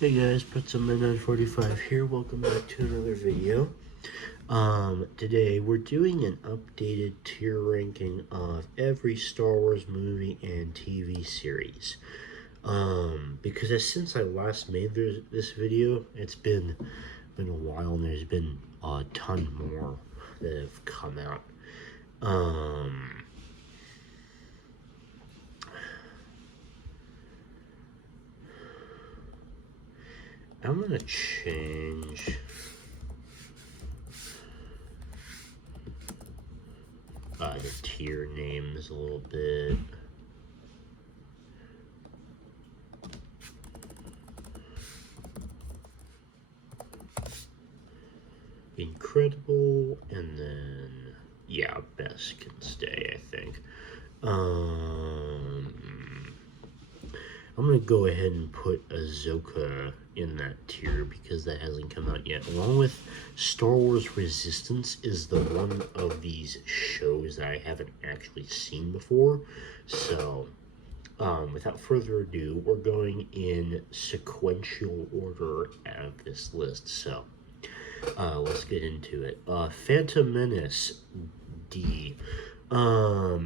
Hey guys, Put945 here. Welcome back to another video. Today we're doing an updated tier ranking of every Star Wars movie and TV series. Because since I last made this video, it's been a while, and there's been a ton more that have come out. I'm gonna change the tier names a little bit. Incredible, and then yeah, best can stay, I think. I'm gonna go ahead and put Ahsoka in that tier because that hasn't come out yet. Along with Star Wars Resistance is the one of these shows that I haven't actually seen before. So, without further ado, we're going in sequential order of this list. So, let's get into it. Phantom Menace D. I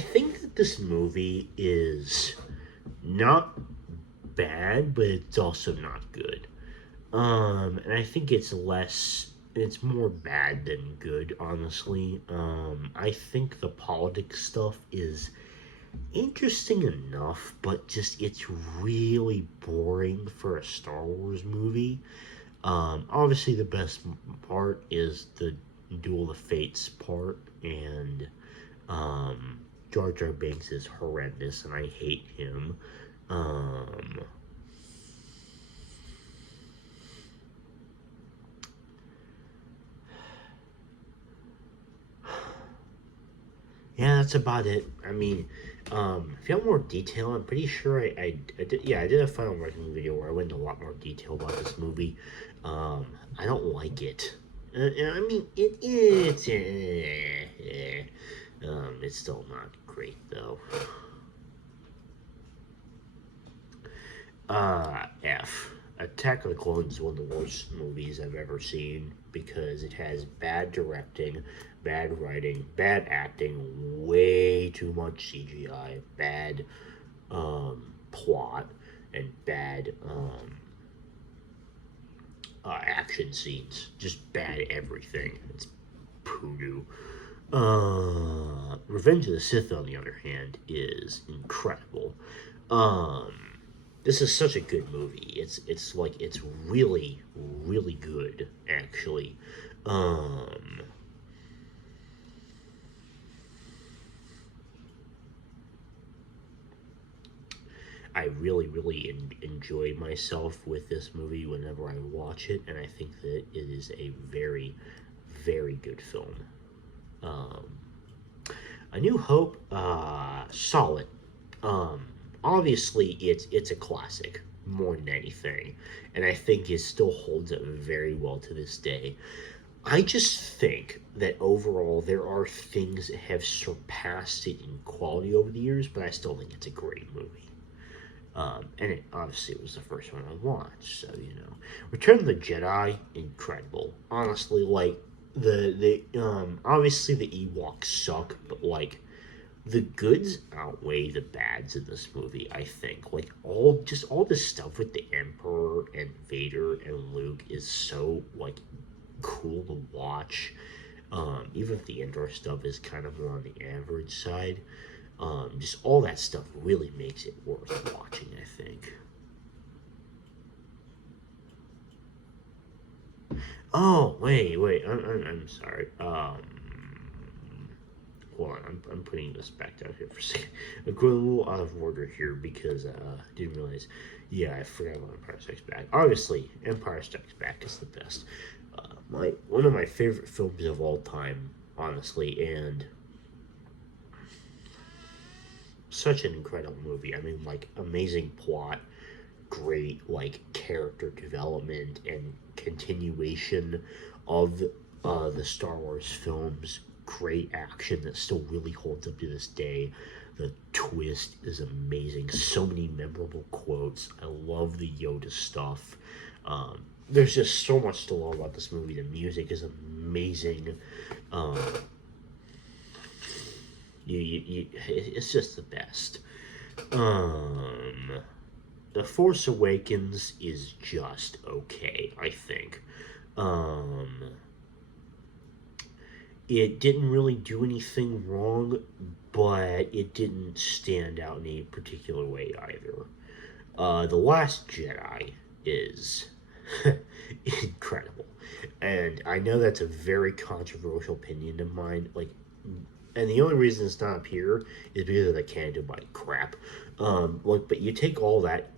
think that this movie is not bad, but it's also not good. And I think it's more bad than good, honestly. I think the politics stuff is interesting enough, but just it's really boring for a Star Wars movie. Obviously, the best part is the Duel of the Fates part, and Jar Jar Binks is horrendous, and I hate him. Yeah, that's about it. I mean, if you want more detail, I'm pretty sure I did. Yeah, I did a final ranking video where I went into a lot more detail about this movie. I don't like it. I mean, it's still not great though. F. Attack of the Clones is one of the worst movies I've ever seen because it has bad directing, bad writing, bad acting, way too much CGI, bad plot, and bad action scenes. Just bad everything. It's poodoo. Revenge of the Sith, on the other hand, is incredible. This is such a good movie. It's really really good actually. I really really enjoy myself with this movie whenever I watch it, and I think that it is a very very good film. Um, A New Hope, solid. Um, Obviously, it's a classic more than anything, and I think it still holds up very well to this day. I just think that overall there are things that have surpassed it in quality over the years, but I still think it's a great movie. And it obviously it was the first one I watched, so Return of the Jedi, incredible. Honestly, like the obviously the Ewoks suck, but like the goods outweigh the bads in this movie. I think like all this stuff with the Emperor and Vader and Luke is so like cool to watch. Even if the Endor stuff is kind of more on the average side, just all that stuff really makes it worth watching, I think. Oh, wait, I'm sorry. Hold on, I'm putting this back down here for a second. I'm going a little out of order here because I didn't realize. Yeah, I forgot about Empire Strikes Back. Obviously, Empire Strikes Back is the best. One of my favorite films of all time, honestly, and such an incredible movie. I mean, like amazing plot, great like character development and continuation of the Star Wars films. Great action that still really holds up to this day. The twist is amazing. So many memorable quotes. I love the Yoda stuff. There's just so much to love about this movie. The music is amazing. Um, it's just the best. Um, the Force Awakens is just okay, I think. Um, it didn't really do anything wrong, but it didn't stand out in any particular way either. The Last Jedi is incredible. And I know that's a very controversial opinion of mine. Like, and the only reason it's not up here is because of the Canto-Bite crap. But you take all that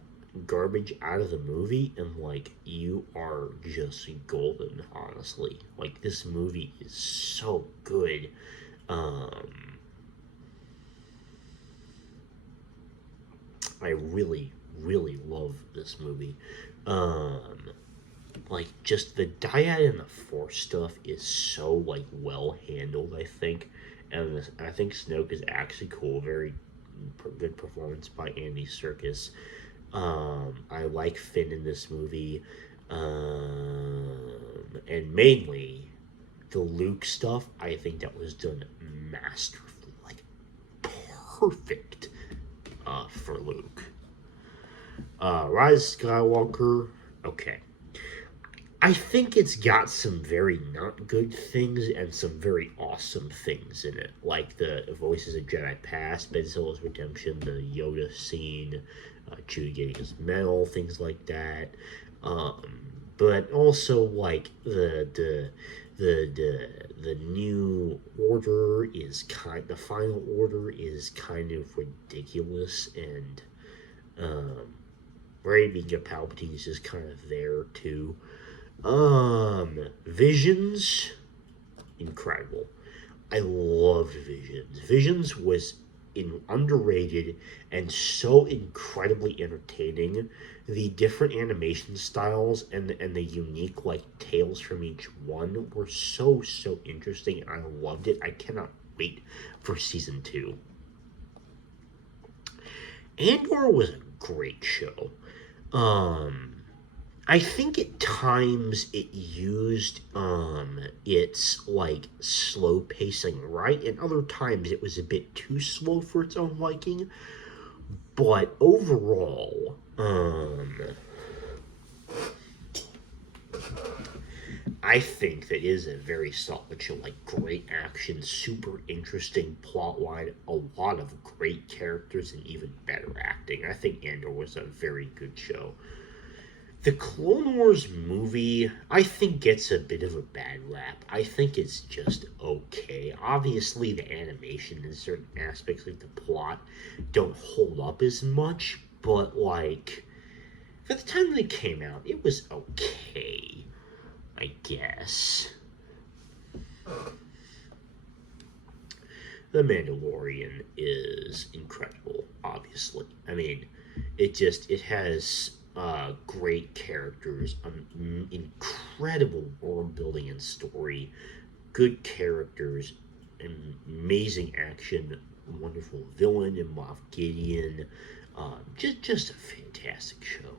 garbage out of the movie, and like you are just golden. Honestly, like this movie is so good. Um, I really, really love this movie. Um, like just the dyad and the force stuff is so like well handled, I think, and I think Snoke is actually cool. Very good performance by Andy Serkis. I like Finn in this movie, and mainly the Luke stuff. I think that was done masterfully, like perfect for Luke. Rise of Skywalker. Okay, I think it's got some very not good things and some very awesome things in it, like the Voices of Jedi Past, Ben Solo's redemption, the Yoda scene, Chewie getting his medal, things like that. But also like the new order is the final order is kind of ridiculous, and Raving of Palpatine is just kind of there too. Visions, incredible. I loved Visions. Visions was underrated and so incredibly entertaining. The different animation styles and the unique like tales from each one were so interesting. I loved it. I cannot wait for season 2. Andor was a great show. I think at times it used its like slow pacing right, and other times it was a bit too slow for its own liking. But overall, I think that it is a very solid show. Like great action, super interesting plot line, a lot of great characters, and even better acting. I think Andor was a very good show. The Clone Wars movie, I think, gets a bit of a bad rap. I think it's just okay. Obviously, the animation and certain aspects like the plot don't hold up as much, but, like, for the time they came out, it was okay, I guess. The Mandalorian is incredible, obviously. I mean, it has great characters, incredible world building and story, good characters, amazing action, wonderful villain in Moff Gideon. Just a fantastic show.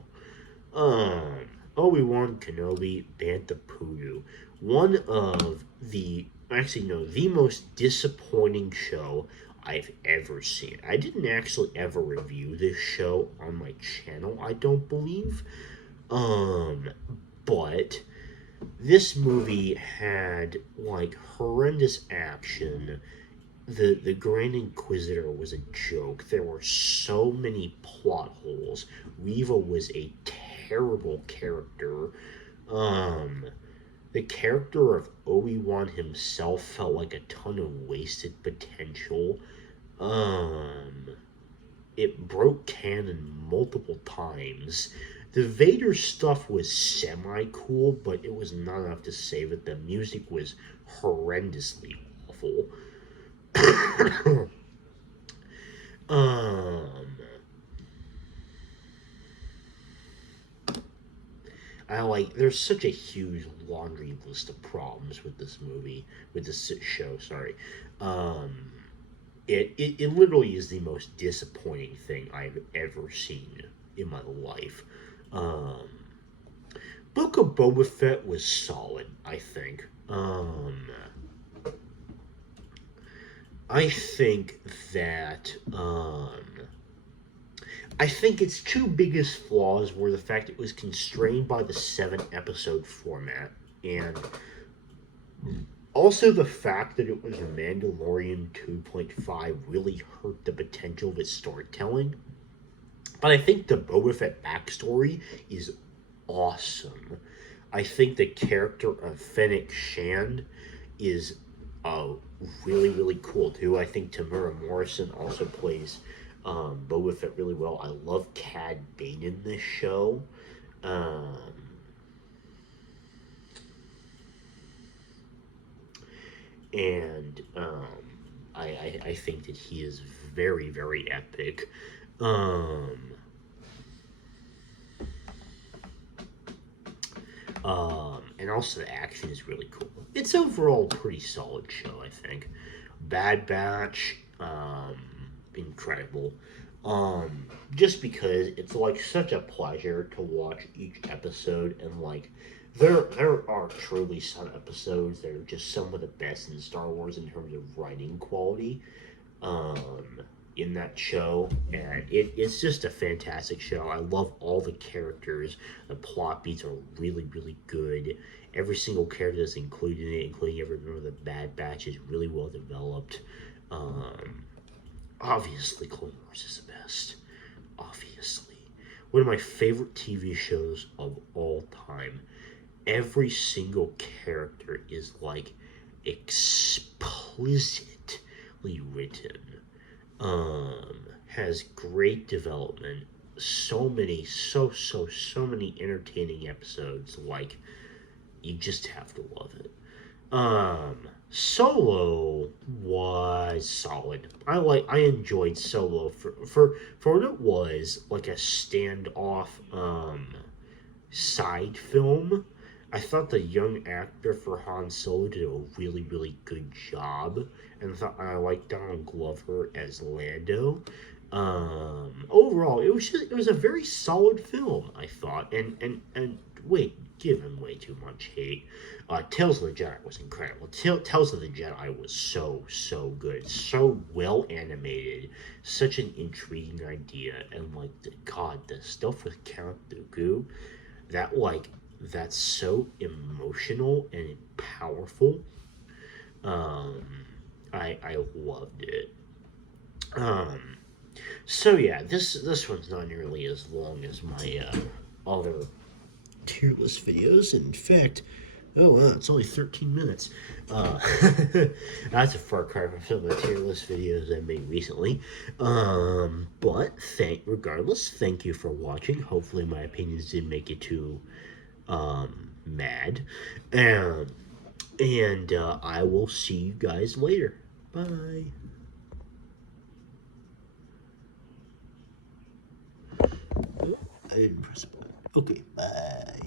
Obi-Wan Kenobi, Bantha Poodoo. One of the, actually no, the most disappointing show I've ever seen. I didn't actually ever review this show on my channel, I don't believe. But this movie had like horrendous action. The Grand Inquisitor was a joke. There were so many plot holes. Reva was a terrible character. The character of Obi-Wan himself felt like a ton of wasted potential. It broke canon multiple times. The Vader stuff was semi-cool, but it was not enough to save it. The music was horrendously awful. There's such a huge laundry list of problems with this movie, with this show, sorry. It literally is the most disappointing thing I've ever seen in my life. Um, Book of Boba Fett was solid, I think. I think that I think its two biggest flaws were the fact it was constrained by the 7 episode format, and also the fact that it was a Mandalorian 2.5 really hurt the potential of its storytelling. But I think the Boba Fett backstory is awesome. I think the character of Fennec Shand is uh, really, really cool too. I think Tamura Morrison also plays Boba Fett really well. I love Cad Bane in this show. Um, and I think that he is very, very epic. Um, and also the action is really cool. It's overall a pretty solid show, I think. Bad Batch, incredible. Just because it's like such a pleasure to watch each episode, and like there are truly some episodes that are just some of the best in Star Wars in terms of writing quality. Um, in that show, and it's just a fantastic show. I love all the characters. The plot beats are really, really good. Every single character that's included in it, including every member of the Bad Batch, is really well developed. Um, Obviously, Clone Wars is the best. Obviously. One of my favorite TV shows of all time. Every single character is like explicitly written. Has great development. So many entertaining episodes. Like, you just have to love it. Solo was solid. I enjoyed Solo for what it was, like a standoff side film. I thought the young actor for Han Solo did a really, really good job, and I liked Donald Glover as Lando. Overall, it was a very solid film, I thought, and wait, give him way too much hate. Tales of the Jedi was incredible. Tales of the Jedi was so good, so well animated, such an intriguing idea, and like God, the stuff with Count Dooku, that like that's so emotional and powerful. Um, I loved it. Um, so yeah, this one's not nearly as long as my other tier list videos. In fact, oh wow, it's only 13 minutes. Uh, that's a far cry from some of the tier list videos I made recently. But regardless, thank you for watching. Hopefully my opinions didn't make you too mad. And I will see you guys later. Bye. I didn't press play. Okay, bye.